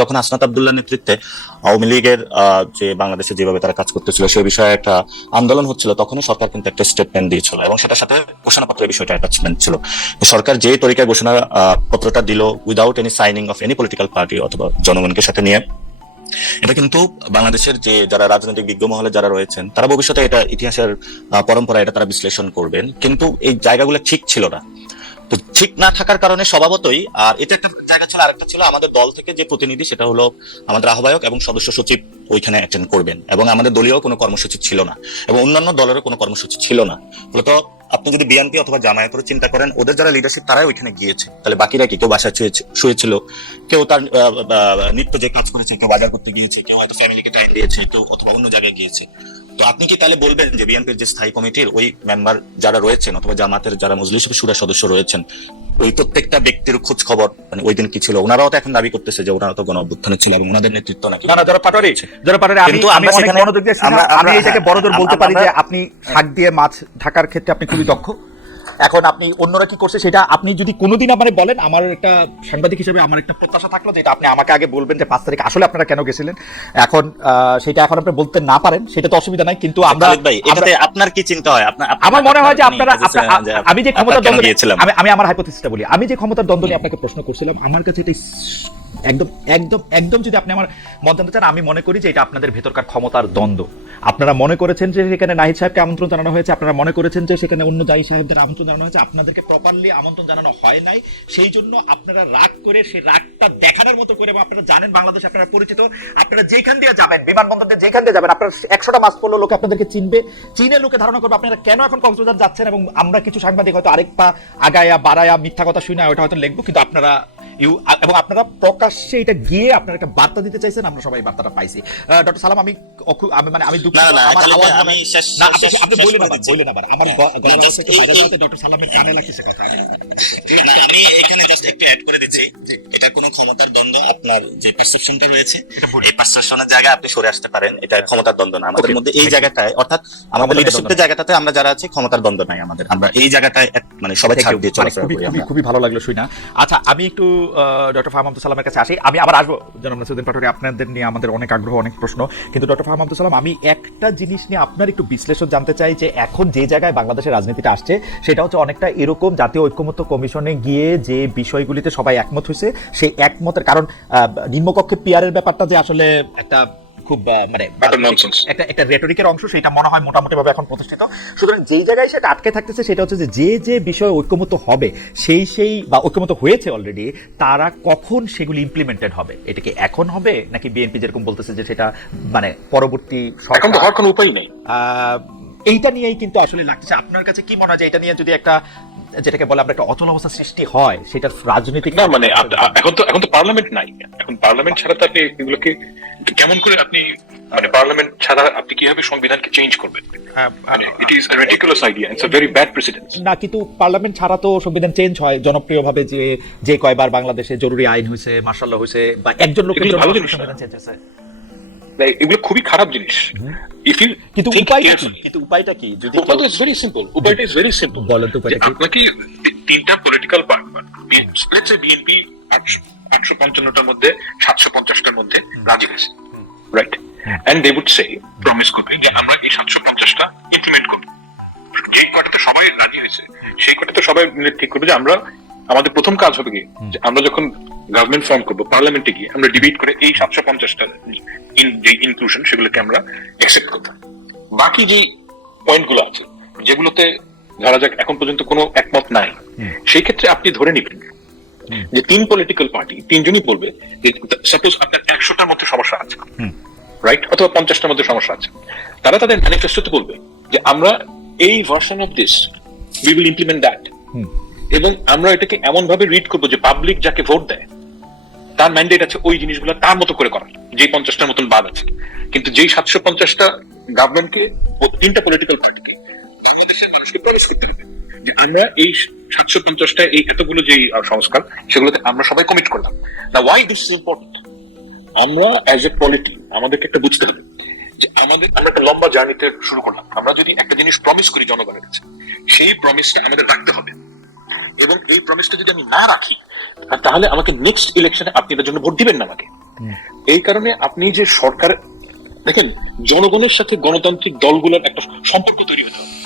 যখন আসনাত আবদুল্লাহ নেতৃত্বে আওয়ামী লীগের যে বাংলাদেশে যেভাবে তারা কাজ করতেছিল সেই বিষয়ে একটা আন্দোলন হচ্ছিল তখনই সরকার কিন্তু একটা স্টেটমেন্ট দিয়েছিল এবং সেটার সাথে ঘোষণাপত্রের বিষয়টা অ্যাটাচমেন্ট ছিল। সরকার যে তরিকায় ঘোষণা পত্রটা দিল without any signing off any political party অথবা জনগণকে সাথে নিয়ে, এটা কিন্তু বাংলাদেশের যে যারা রাজনৈতিক বিজ্ঞ মহলে যারা রয়েছেন, তারা ভবিষ্যতে এটা ইতিহাসের পরম্পরা এটা তারা বিশ্লেষণ করবেন। কিন্তু এই জায়গাগুলো ঠিক ছিল না। তো ঠিক না থাকার কারণে স্বভাবতই, আর এটা একটা জায়গা ছিল, আরেকটা ছিল আমাদের দল থেকে যে প্রতিনিধি, সেটা হলো আমাদের আহ্বায়ক এবং সদস্য সচিব ওইখানে অ্যাটেন্ড করবেন। এবং আমাদের দলীয় কোনো কর্মসূচি ছিল না এবং অন্যান্য দলেরও কোনো কর্মসূচি ছিল না। ফলত আপনি যদি বিএনপি অথবা জামায়াতের চিন্তা করেন, ওদের যারা লিডারশিপ তারাই ওইখানে গিয়েছে। তাহলে বাকিরা কি? কেউ বাসায় শুয়ে- শুয়েছিল। কেউ তার নিত্য যে কাজ করেছে, কেউ বাজার করতে গিয়েছে, কেউ হয়তো ফ্যামিলিকে টাইম দিয়েছে, কেউ অথবা অন্য জায়গায় গিয়েছে। তো আপনি কি তাহলে বলবেন যে বিএনপির যে স্থায়ী কমিটির ওই মেম্বার যারা রয়েছেন অথবা জামাতের যারা মজলিস সুরা সদস্য রয়েছেন ওই প্রত্যেকটা ব্যক্তির খোঁজ খবর মানে ওই দিন কি ছিল? ওনারাও তো এখন দাবি করতেছে যে ওনারা তো গণ অভ্যুত্থানে ছিল এবং ওনাদের নেতৃত্ব নাকি? না না যারা পাটোয়ারি যারা পাটোয়ারি আমি কিন্তু আমি অনেক মনোযোগ দিয়ে আমি এটাকে বড় জোর বলতে পারি যে আপনি হাত দিয়ে মাছ ঢাকার ক্ষেত্রে আপনি খুবই দক্ষ। এখন আপনি অন্যরা কি করছে সেটা আপনি যদি কোনোদিন আমার বলেন আমার একটা সাংবাদিক হিসেবে আমার একটা প্রত্যাশা থাকল যেটা আপনি আমাকে আগে বলবেন যে পাঁচ তারিখ আসলে আপনারা কেন গেছিলেন। এখন সেটা এখন আপনি বলতে না পারেন সেটা তো অসুবিধা নাই কিন্তু আমরা আপনার কি চিন্তা হয়? আমার মনে হয় যে আপনারা আমি যে ক্ষমতার দ্বন্দ্ব আমি আমি আমার হাইপোথিসটা বলি। আমি যে ক্ষমতার দ্বন্দ্ব নিয়ে আপনাকে প্রশ্ন করছিলাম আমার কাছে এটা একদম একদম একদম যদি আপনি আমার মত জানতে চান আমি মনে করি যে এটা আপনাদের ভেতরকার ক্ষমতার দ্বন্দ্ব। আপনারা মনে করেছেন যে সেখানে নাহিদ সাহেবকে আমন্ত্রণ জানানো হয়েছে আপনারা মনে করেছেন যে সেখানে অন্য জাহি সাহেবদের আমন্ত্রণ জানানো হয়েছে আপনাদেরকে প্রপারলি আমন্ত্রণ জানানো হয় নাই। সেই জন্য আপনারা রাগ করে সেই রাগটা দেখানোর মতো করে আপনারা জানেন বাংলাদেশ আপনারা পরিচিত, আপনারা যেখান দিয়ে যাবেন, বিমানবন্দর দিয়ে যেখান দিয়ে যাবেন, আপনারা একশোটা মাস পড়ল, লোক আপনাদেরকে চিনবে। চীনের লোকে ধারণা করবে আপনারা কেন এখন কক্সবাজার যাচ্ছেন এবং আমরা কিছু সাংবাদিক হয়তো আরেক পা আগায়া, বাড়ায়া, মিথ্যা কথা শুনে ওটা হয়তো লিখব, কিন্তু আপনারা ইউ এবং আপনারা প্রকাশ্যে এটা গিয়ে আপনারা একটা বার্তা দিতে চাইছেন, আমরা সবাই বার্তাটা পাইছি। ডক্টর সালাম, আমি মানে আমি দুঃখিত আমার আওয়াজ আমি না আপনি আপনি আবার দিচ্ছি। আবার আমার হ্যাঁ, গ- গলার না, আওয়াজ just একটু এই- বাইরে এই- ডক্টর সালামের কানে লাগছে কথা। আমি এখানে জাস্ট একটু অ্যাড করে দিচ্ছি এটা কোনো ক্ষমতার দ্বন্দ্ব আপনার যে পারসেপশনটা রয়েছে এই পারসেপশনের জায়গায় আপনি সরে আসতে পারেন এটা ক্ষমতার দ্বন্দ্ব না। আমাদের মধ্যে এই জায়গাটায় অর্থাৎ আমাদের লিডারশিপের জায়গাটাতে আমরা যারা আছি ক্ষমতার দ্বন্দ্ব নাই আমাদের। আমরা এই জায়গাটায় মানে সবাই ছাড় দিয়ে মানে চলাফেরা খুবই করি খুবই খুবই ভালো লাগল শুই না আচ্ছা আমি একটু ডক্টর ফাহাম আব্দুল সালামের কাছে আসি। আমি আবার আসব। জনাব নসরুদ্দিন পাটোয়ারি আপনাদের নিয়ে আমাদের অনেক আগ্রহ অনেক প্রশ্ন। কিন্তু ডক্টর ফাহাম আব্দুল সালাম আমি একটা জিনিস নিয়ে আপনার একটু বিশ্লেষণ জানতে চাই যে এখন যে জায়গায় বাংলাদেশের রাজনীতিটা আসছে, সেটা হচ্ছে অনেকটা এরকম জাতীয় ঐক্যমত্য কমিশনে গিয়ে যে বিষয়গুলিতে সবাই একমত হয়েছে, সেই একমতের কারণ নিম্নকক্ষে পিয়ারের ব্যাপারটা যে আসলে একটা খুব মানে একটা একটা রেটরিকের অংশ সেটা মনে হয় মোটামুটি ভাবে এখন প্রতিষ্ঠিত। সুতরাং যেই জায়গায় সেটা আটকে থাকতেছে সেটা হচ্ছে যে যে যে বিষয়ে ঐক্যমত হবে সেই সেই বা ঐক্যমত হয়েছে অলরেডি তারা কখন সেগুলি ইমপ্লিমেন্টেড হবে? এটা কি এখন হবে? নাকি বিএনপি যেরকম বলতেছে যে সেটা মানে পরবর্তী এখন তো হওয়ার কোনো উপায় নেই। এইটা নিয়েই কিন্তু আসলে লাগতেছে আপনার কাছে কি মনে হয় এটা নিয়ে যদি একটা যেটাকে বলে আমরা একটা অচল অবস্থা সৃষ্টি হয় সেটা রাজনৈতিক না মানে এখন তো এখন তো পার্লামেন্ট নাই। এখন পার্লামেন্ট ছাড়া তো আপনি এগুলোকে কেমন করে আপনি মানে পার্লামেন্ট ছাড়া আপনি কীভাবে সংবিধানকে চেঞ্জ করবেন? হ্যাঁ, মানে it is ridiculous idea it's a very bad precedence না কিন্তু পার্লামেন্ট ছাড়া তো সংবিধান চেঞ্জ হয়। জনপ্রিয়ভাবে যে যে কয়বার বাংলাদেশে জরুরি আইন হয়েছে মার্শাল্লাহ হয়েছে বা একজন লোকের জন্য। সংবিধান চেঞ্জ হয়েছে এগুলো খুবই খারাপ জিনিস। ইফ ইউ কিন্তু উপায়টা কি? কিন্তু উপায়টা কি? যদি উপায়টা ইজ ভেরি সিম্পল উপায়টা ইজ ভেরি সিম্পল বলেন তো উপায়টা আপনাকে তিনটা political party let's say BNP আটশো পঞ্চান্নটার মধ্যে সাতশো পঞ্চাশটার মধ্যে রাজি হয়েছে। Right and they would say promise করবে যে আমরা এই সাতশো পঞ্চাশটা ইমপ্লিমেন্ট করব। যে কটাতে সবাই রাজি হয়েছে সেই কটাতে সবাই মিলে ঠিক করবে যে আমরা আমাদের প্রথম কাজ হবে কি? যে আমরা যখন গভর্নমেন্ট ফর্ম করব পার্লামেন্টে গিয়ে আমরা ডিবেট করে এই সাতশো পঞ্চাশটা যে ইনক্লুশন সেগুলোকে আমরা অ্যাকসেপ্ট করতাম বাকি যে পয়েন্টগুলো আছে যেগুলোতে ধরা যাক এখন পর্যন্ত কোনো একমত নাই সেই ক্ষেত্রে আপনি ধরে নিবেন যে তিন পলিটিক্যাল পার্টি তিনজনই বলবে যে সাপোজ আপনার একশোটার মধ্যে সমস্যা আছে রাইট অথবা পঞ্চাশটার মধ্যে সমস্যা আছে। তারা তাদের ম্যানিফেস্টোতে বলবে যে আমরা এই version of this we will implement that এবং আমরা এটাকে এমন ভাবে রিড করব যে পাবলিক যাকে ভোট দেয় তার ম্যান্ডেট আছে ওই জিনিসগুলো তার মতো করে করা যেই পঞ্চাশটার মতন বাদ আছে। কিন্তু যেই সাতশো পঞ্চাশটা গভর্নমেন্টকে তিনটা পলিটিক্যাল পার্টিকে করতে দেবে। যে আমরা এই সাতশো পঞ্চাশটা, এই এতগুলো যে সংস্কার, সেগুলোতে আমরা সবাই কমিট করলাম। না ওয়াই দিস ইজ ইম্পর্টেন্ট আমরা অ্যাজ এ আমাদেরকে একটা বুঝতে হবে যে আমাদের, আমরা একটা লম্বা জার্নিতে শুরু করলাম। আমরা যদি একটা জিনিস প্রমিস করি জনগণের কাছে, সেই প্রমিসটা আমাদের রাখতে হবে। এবং এই প্রমিসটা যদি আমি না রাখি তাহলে আমাকে নেক্সট ইলেকশনে আপনি এটার জন্য ভোট দিবেন না আমাকে। এই কারণে আপনি যে সরকার দেখেন জনগণের সাথে গণতান্ত্রিক দলগুলোর একটা সম্পর্ক তৈরি হতে হবে।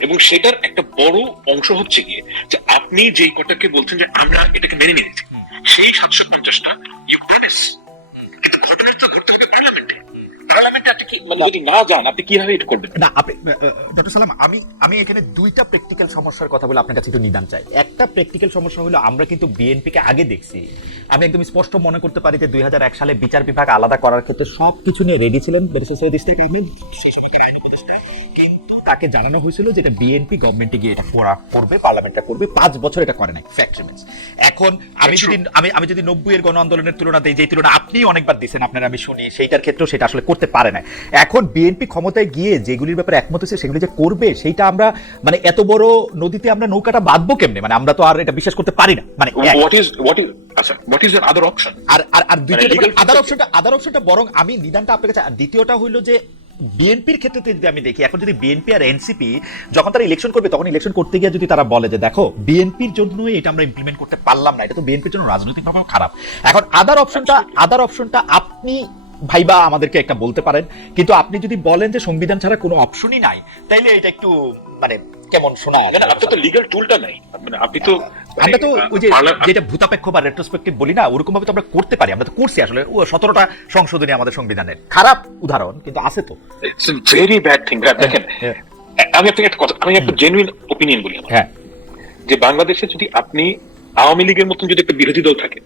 এবং সেটার একটা বড় অংশ হচ্ছে গিয়ে যে আপনি যেই কটাকে বলছেন যে আমরা এটাকে মেনে নিয়েছি সেই সাতশো পঞ্চাশটা ইউ promise। মানে যদি না যান, আপনি কীভাবে এটা করবেন? না, আপনি ডক্টর সালাম, আমি আমি এখানে দুইটা প্র্যাকটিক্যাল সমস্যার কথা বলে আপনার কাছে একটু নিদান চাই। একটা প্র্যাকটিক্যাল সমস্যা হলো, আমরা কিন্তু বিএনপিকে আগে দেখছি। আমি একদম স্পষ্ট মনে করতে পারি যে দুই হাজার এক সালে বিচার বিভাগ আলাদা করার ক্ষেত্রে সব কিছু নিয়ে রেডি ছিলেন সৈয়দ আহমেদ সেই সময়কার আইন তাকে জানানো হয়েছিল যে এটা বিএনপি গভর্নমেন্টে গিয়ে এটা করা করবে পার্লামেন্টটা করবে পাঁচ বছর এটা করে নাই ফ্যাক্ট রিমেন্স এখন আমি যদি আমি আমি যদি নব্বই এর গণ আন্দোলনের তুলনা দিই যে তুলনা আপনি অনেকবার দিয়েছেন আপনারা আমি শুনি সেইটার ক্ষেত্রেও সেটা আসলে করতে পারে না এখন বিএনপি ক্ষমতায় গিয়ে যেগুলির ব্যাপারে একমত হয়েছে সেগুলি যে করবে সেইটা আমরা মানে এত বড় নদীতে আমরা নৌকাটা বাঁধবো কেমনে? মানে আমরা তো আর এটা বিশ্বাস করতে পারি না। মানে হোয়াট ইজ হোয়াট ইজ আচ্ছা হোয়াট ইজ এর আদার অপশন আর আর আর legal আদার অপশনটা আদার অপশনটা বরং আমি নিদানটা আপনার কাছে আর দ্বিতীয়টা হইল যে বিএনপির ক্ষেত্রে যদি আমি দেখি, এখন যদি বিএনপি আর এনসিপি যখন তারা ইলেকশন করবে, তখন ইলেকশন করতে গিয়ে যদি তারা বলে যে, দেখো, বিএনপির জন্য এটা আমরা ইমপ্লিমেন্ট করতে পারলাম না, এটা তো বিএনপির জন্য রাজনৈতিকভাবে খারাপ। এখন আদার অপশনটা আদার অপশনটা আপনি ভাইবা আমাদেরকে একটা বলতে পারেন। কিন্তু আপনি যদি বলেন যে, সংবিধান ছাড়া কোনো অপশনই নাই, তাইলে এটা একটু মানে কেমন শোনা না আপনার তো লিগ্যাল টুলটা নাই। মানে আপনি তো আমরা তো ওই যে যেটা ভূতাপেক্ষ বা রেট্রোস্পেক্টিভ বলি না ওরকম ভাবে তো আমরা করতে পারি। আমরা তো করছি আসলে ও সতেরোটা সংশোধনী আমাদের সংবিধানের। খারাপ উদাহরণ কিন্তু আছে তো। ভেরি ব্যাড থিং দেখেন হ্যাঁ। আমি আপনাকে একটা কথা আমি একটা জেনুইন ওপিনিয়ন বলি হ্যাঁ। যে বাংলাদেশে যদি আপনি আওয়ামী লীগের মতন যদি একটা বিরোধী দল থাকে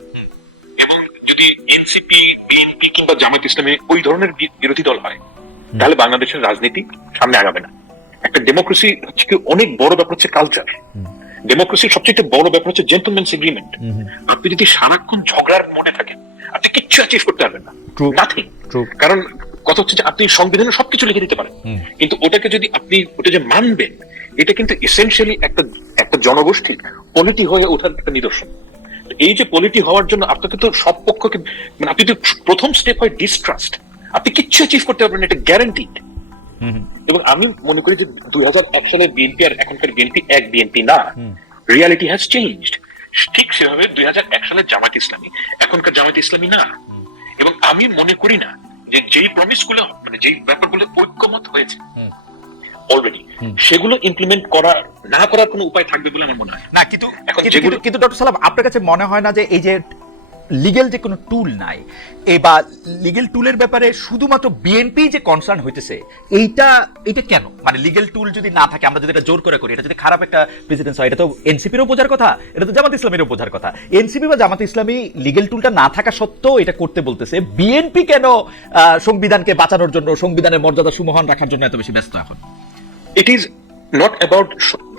এবং যদি এনসিপি বিএনপি কিংবা জামাত ইসলামে ওই ধরনের বিরোধী দল হয় তাহলে বাংলাদেশের রাজনীতি সামনে আগাবে না। একটা ডেমোক্রেসি হচ্ছে কি অনেক বড় ব্যাপার হচ্ছে কালচার ডেমোক্রেসির সবচেয়ে বড় ব্যাপার হচ্ছে জেন্টলম্যানস এগ্রিমেন্ট আপনি যদি সারাক্ষণ ঝগড়ার মনে থাকেন আপনি কিচ্ছু অ্যাচিভ করতে পারবেন না। নাথিং কারণ কথা হচ্ছে যে আপনি সংবিধানে সবকিছু লিখে দিতে পারেন। কিন্তু ওটাকে যদি আপনি ওটা যে মানবেন এটা কিন্তু এসেনশিয়ালি একটা একটা জনগোষ্ঠীর পলিটি হয়ে ওঠার একটা নিদর্শন। এই যে পলিটি হওয়ার জন্য আপনাকে তো সব পক্ষকে মানে আপনি তো প্রথম স্টেপ হয় ডিস্ট্রাস্ট আপনি কিচ্ছু অ্যাচিভ করতে পারবেন এটা গ্যারান্টিড এবং আমি মনে করি যে দুই হাজার এক সালের বিএনপি আর এখনকার বিএনপি এক বিএনপি না রিয়ালিটি হ্যাজ চেঞ্জড ঠিক সেভাবে দুই হাজার এক সালের জামাত ইসলামী এখনকার জামাত ইসলামী না। এবং আমি মনে করি না যে যেই প্রমিসগুলো মানে যেই ব্যাপারগুলো ঐক্যমত হয়েছে অলরেডি সেগুলো ইমপ্লিমেন্ট করা না করার কোনো উপায় থাকবে বলে আমার মনে হয় না। কিন্তু এখন কিন্তু- কিন্তু- কিন্তু ডক্টর সালাম আপনার কাছে মনে হয় না যে এই যে লিগেল যে কোনো টুল নাই এই বা লিগেল টুলের ব্যাপারে শুধুমাত্র বিএনপি যে কনসার্ন হইতেছে এইটা এটা কেন? মানে লিগেল টুল যদি না থাকে আমরা যদি এটা জোর করে করি এটা যদি খারাপ একটা প্রেসিডেন্স হয় এটা তো এনসিপিরও বোঝার কথা এটা তো জামাত ইসলামেরও বোঝার কথা। এনসিপি বা জামাত ইসলামী লিগেল টুলটা না থাকা সত্ত্বেও এটা করতে বলতেছে বিএনপি কেন সংবিধানকে বাঁচানোর জন্য সংবিধানের মর্যাদা সুমহান রাখার জন্য এত বেশি ব্যস্ত এখন? ইট ইজ নট অ্যাবাউট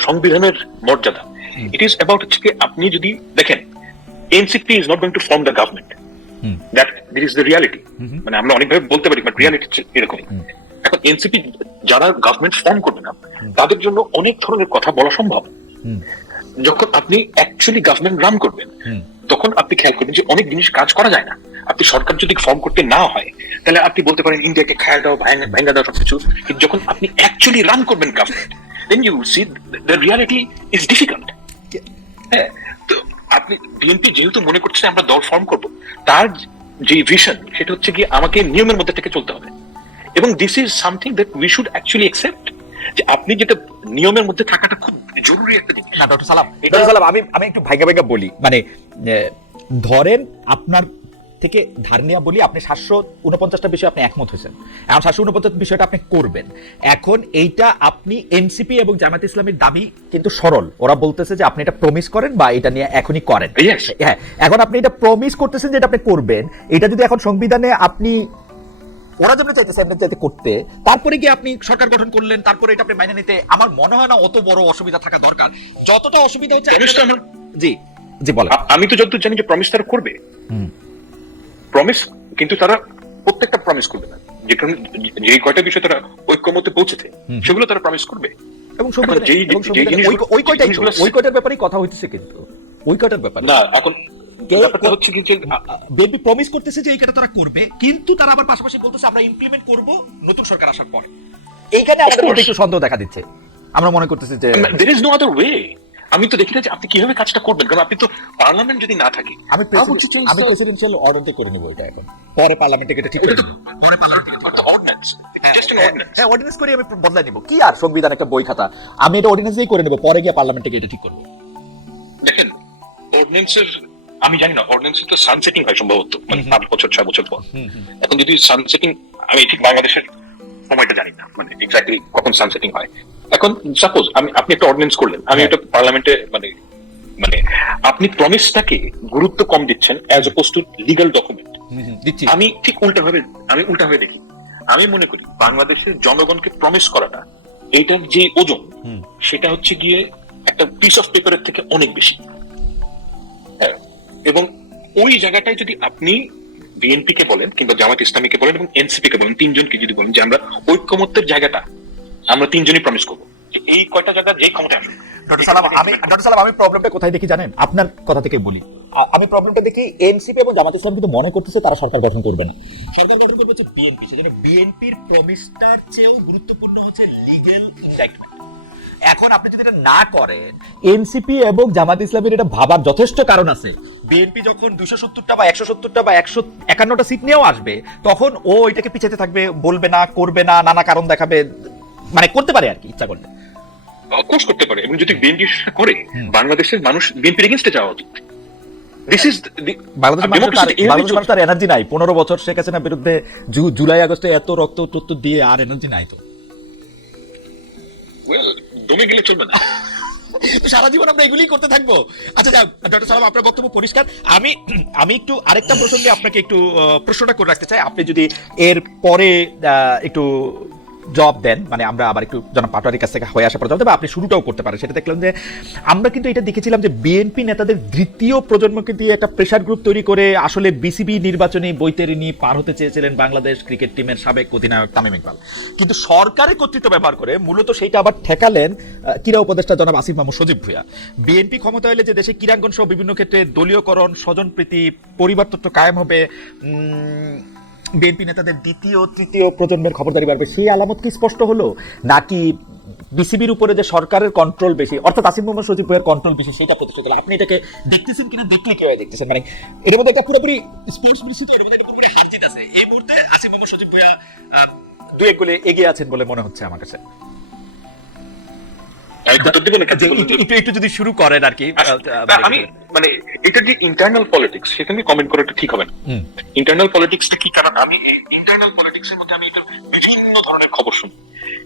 সংবিধানের মর্যাদা। ইট ইজ অ্যাবাউট হচ্ছে আপনি যদি দেখেন NCP is not going to form the government. That that is the reality মানে আমরা অনেকভাবে বলতে পারি বাট রিয়ালিটি এরকম এখন এনসিপি যারা গভর্নমেন্ট ফর্ম করবে না তাদের জন্য অনেক ধরনের কথা বলা সম্ভব। হুম। যখন আপনি অ্যাকচুয়ালি গভর্নমেন্ট রান করবেন। তখন আপনি খেয়াল করবেন যে অনেক জিনিস কাজ করা যায় না। আপনি সরকার যদি ফর্ম করতে না হয় তাহলে আপনি বলতে পারেন ইন্ডিয়াকে খায়া দাও ভাঙা- ভাঙা দাও সবকিছু। কিন্তু যখন আপনি অ্যাকচুয়ালি রান করবেন government then you see the reality is difficult হ্যাঁ? আপনি বিএনপি যেহেতু মনে করছে আমরা দল ফর্ম করব তার যে ভিশন সেটা হচ্ছে কি আমাকে নিয়মের মধ্যে থেকে চলতে হবে। এবং this is something that we should actually accept যে আপনি যেটা নিয়মের মধ্যে থাকাটা খুব জরুরি একটা জিনিস। না ডক্টর সালাম। ডক্টর সালাম আমি আমি একটু ভাইগা ভাইগা বলি। মানে ধরেন আপনার থেকে ধার নেওয়া বলি আপনি সাতশো উনপঞ্চাশটা বিষয়ে আপনি একমত হয়েছেন। এখন সাতশো উনপঞ্চাশ বিষয়টা আপনি করবেন। এখন এইটা আপনি এনসিপি এবং জামাত ইসলামের দাবি কিন্তু সরল। ওরা বলতেছে যে আপনি এটা প্রমিস করেন বা এটা নিয়ে এখনই করেন। হ্যাঁ এখন আপনি এটা প্রমিস করতেছেন যে এটা আপনি করবেন। এটা যদি এখন সংবিধানে আপনি ওরা যেমন চাইতেছে এমনি চাইতে করতে তারপরে গিয়ে আপনি সরকার গঠন করলেন তারপরে এটা আপনি মাইনে নিতে আমার মনে হয় না অত বড় অসুবিধা থাকা দরকার। যতটা অসুবিধা হচ্ছে জি জি বলেন। আমি তো যতদূর জানি যে প্রমিস তারা করবে। হুম। প্রমিস কিন্তু তারা প্রত্যেকটা প্রমিস করবে না। যে কয়টা বিষয় তারা ঐক্যমতে পৌঁছেছে সেগুলো তারা প্রমিস করবে। এবং ওই- ওই কয়টাই ওই কয়টার ব্যাপারেই কথা হইতেছে কিন্তু। ওই কয়টার ব্যাপারে। না এখন প্রমিস করতেছে যে এইটা তারা করবে কিন্তু তারা আবার পাশাপাশি বলতেছে আমরা ইমপ্লিমেন্ট করব নতুন সরকার আসার পরে। এইখানে আমাদের একটু সন্দেহ দেখা দিচ্ছে। আমরা মনে করতেছি যে there is no other way আমি তো দেখি না যে আপনি কীভাবে কাজটা করবেন কারণ আপনি তো পার্লামেন্ট যদি না থাকে আমি আমি প্রেসিডেন্সিয়াল করে নেব এটা এখন। পরে পার্লামেন্টে এটা ঠিক করে। পরে পার্লামেন্টে ordinance. হ্যাঁ অর্ডিন্যান্স করে আমি বদলাই নিব। কি আর সংবিধান একটা বই খাতা? আমি এটা অর্ডিন্যান্স করে নেব পরে গিয়ে পার্লামেন্টে এটা ঠিক করব। দেখেন অর্ডিন্যান্সের আমি জানি না তো সানসেটিং হয় সম্ভবত মানে পাঁচ বছর ছয় বছর পর। এখন যদি সানসেটিং আমি ঠিক বাংলাদেশের সময়টা জানি না মানে এক্স্যাক্টলি কখন সানসেটিং হয়। এখন সাপোজ আমি আপনি একটা অর্ডিন্যান্স করলেন আমি হ্যাঁ। এটা পার্লামেন্টে মানে মানে আপনি প্রমিসটাকে গুরুত্ব কম দিচ্ছেন as oppose to legal document আমি ঠিক উল্টা ভাবে আমি উল্টা ভাবে দেখি আমি মনে করি বাংলাদেশের জনগণকে প্রমিস করাটা এইটার যে ওজন সেটা হচ্ছে গিয়ে একটা পিস অফ পেপারের থেকে অনেক বেশি হ্যাঁ। এবং ওই জায়গাটায় যদি আপনি বিএনপি কে বলেন কিংবা জামাত ইসলামীকে বলেন এবং এনসিপি কে বলেন তিনজনকে যদি বলেন যে আমরা ঐক্যমত্যের জায়গাটা আমরা তিনজনই প্রমিস করব। এই কয়টা জায়গা যেই ক্ষমতা ডক্টর সালাম, আমি ডক্টর সালাম, আমি প্রবলেমটা কোথায় দেখি জানেন? আপনার কথা থেকে বলি। আমি প্রবলেমটা দেখি এনসিপি এবং জামাত ইসলাম কিন্তু মনে করতেছে তারা সরকার গঠন করবে না। সরকার গঠন করবে হচ্ছে বিএনপি সেখানে বিএনপির প্রমিসটার চেয়েও গুরুত্বপূর্ণ হচ্ছে লিগ্যাল এখন আপনি যদি এটা না করেন এনসিপি এবং জামাত ইসলামের এটা ভাবার যথেষ্ট কারণ আছে। বিএনপি যখন দুশো সত্তরটা বা একশো সত্তরটা বা একশো একান্নটা সিট নিয়েও আসবে, তখন ও এটাকে পিছাতে থাকবে, বলবে না, করবে না, নানা কারণ দেখাবে। মানে করতে পারে আর কি ইচ্ছা করলে। কোর্স করতে পারে। এবং যদি বিএনপি করে বাংলাদেশের মানুষ বিএনপির এগেনস্টে যাওয়া উচিত। দিস ইজ বাংলাদেশের মানুষের তার- বাংলাদেশের মানুষ তার এনার্জি নাই। পনেরো বছর শেখ হাসিনার বিরুদ্ধে জুলাই আগস্টে এত রক্ত টত্ত দিয়ে আর এনার্জি নাই তো। ওয়েল দমে গেলে চলবে না। সারা জীবন আমরা এগুলিই করতে থাকব। আচ্ছা যাক ডক্টর সালাম আপনার বক্তব্য পরিষ্কার। আমি আমি একটু আরেকটা প্রসঙ্গে আপনাকে একটু প্রশ্নটা করে রাখতে চাই। আপনি যদি এর পরে একটু জব দেন মানে আমরা আবার একটু জনাব পাটোয়ারির কাছ থেকে হয়ে আসা পর্যন্ত, বা আপনি শুরুটাও করতে পারেন। সেটা দেখলাম যে আমরা কিন্তু এটা দেখেছিলাম যে বিএনপি নেতাদের দ্বিতীয় প্রজন্মকে দিয়ে একটা প্রেশার গ্রুপ তৈরি করে আসলে বিসিবি নির্বাচনী বৈতরণী পার হতে চেয়েছিলেন বাংলাদেশ ক্রিকেট টিমের সাবেক অধিনায়ক তামিম ইকবাল। কিন্তু সরকারের কর্তৃত্ব ব্যবহার করে মূলত সেইটা আবার ঠেকালেন ক্রীড়া উপদেষ্টা জনাব আসিফ মাহমুদ সজীব ভুইয়া। বিএনপি ক্ষমতা হলে যে দেশে ক্রীড়াঙ্গন সহ বিভিন্ন ক্ষেত্রে দলীয়করণ স্বজনপ্রীতি পরিবারতত্ত্ব কায়েম হবে বিএনপি নেতাদের দ্বিতীয়, তৃতীয় প্রজন্মের খবরদারি বাড়বে। সেই আলামত কি স্পষ্ট হলো? নাকি বিসিবির উপরে যে সরকারের কন্ট্রোল বেশি, অর্থাৎ আসিফ মোহাম্মদ সজীব ভাইয়ের কন্ট্রোল বেশি, সেটা প্রতিষ্ঠিত হলো আপনি এটাকে দেখতেছেন কিনা? দেখলে কীভাবে দেখতেছেন? মানে এর মধ্যে একটা পুরোপুরি স্পোর্টস মিনিস্ট্রি এর মধ্যে একটা পুরোপুরি হার জিত আছে এই মুহূর্তে আসিফ মোহাম্মদ সজীব ভাইয়া দুই এক গোলে এগিয়ে আছেন বলে মনে হচ্ছে আমার কাছে। একটু একটু যদি শুরু করেন আর কি আচ্ছা, আমি মানে এটা যে ইন্টারনাল পলিটিক্স সেখানে কমেন্ট করাটা ঠিক হবে না। ইন্টারনাল পলিটিক্সটা কি? কারণ আমি ইন্টারনাল পলিটিক্স এর মধ্যে আমি বিভিন্ন ধরনের খবর শুনি।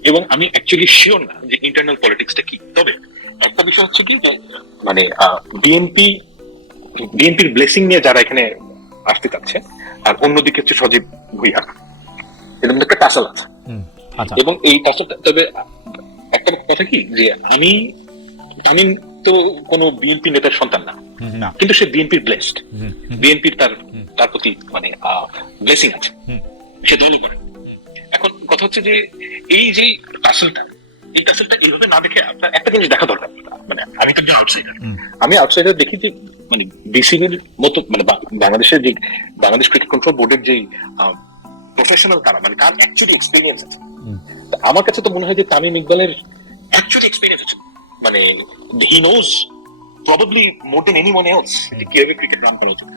এবং আমি অ্যাকচুয়ালি শিওর না যে ইন্টারনাল পলিটিক্সটা কি। তবে একটা বিষয় হচ্ছে কি যে মানে বিএনপি বিএনপির ব্লেসিং নিয়ে যারা এখানে আসতে চাচ্ছে আর অন্যদিকে হচ্ছে সজীব ভুইয়া এর মধ্যে একটা টাসাল আছে। আচ্ছা। এবং এই টাসালটা তবে একটা কথা কি? যে আমি তামিম তো কোনো বিএনপি নেতার সন্তান না। কিন্তু সে বিএনপির ব্লেসড বিএনপির তার তার প্রতি মানে ব্লেসিং আছে। সে দল করে। এখন কথা হচ্ছে যে এই যে টাসেলটা এই টাসেলটা এইভাবে না দেখে আপনার একটা জিনিস দেখা দরকার। মানে আমি তো একজন আউটসাইডার আমি আউটসাইডার দেখি যে মানে বিসিবির মতো মানে বাংলাদেশের যে বাংলাদেশ ক্রিকেট কন্ট্রোল বোর্ডের যে প্রফেশনাল কারা মানে কার অ্যাকচুয়ালি এক্সপিরিয়েন্স আছে। আমার কাছে তো মনে হয় যে তামিম ইকবালের অ্যাকচুয়ালি এক্সপিরিয়েন্স আছে মানে he knows probably more than anyone else কীভাবে ক্রিকেট রান করা উচিত।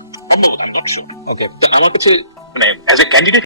ওকে তো আমার কাছে মানে অ্যাজ এ ক্যান্ডিডেট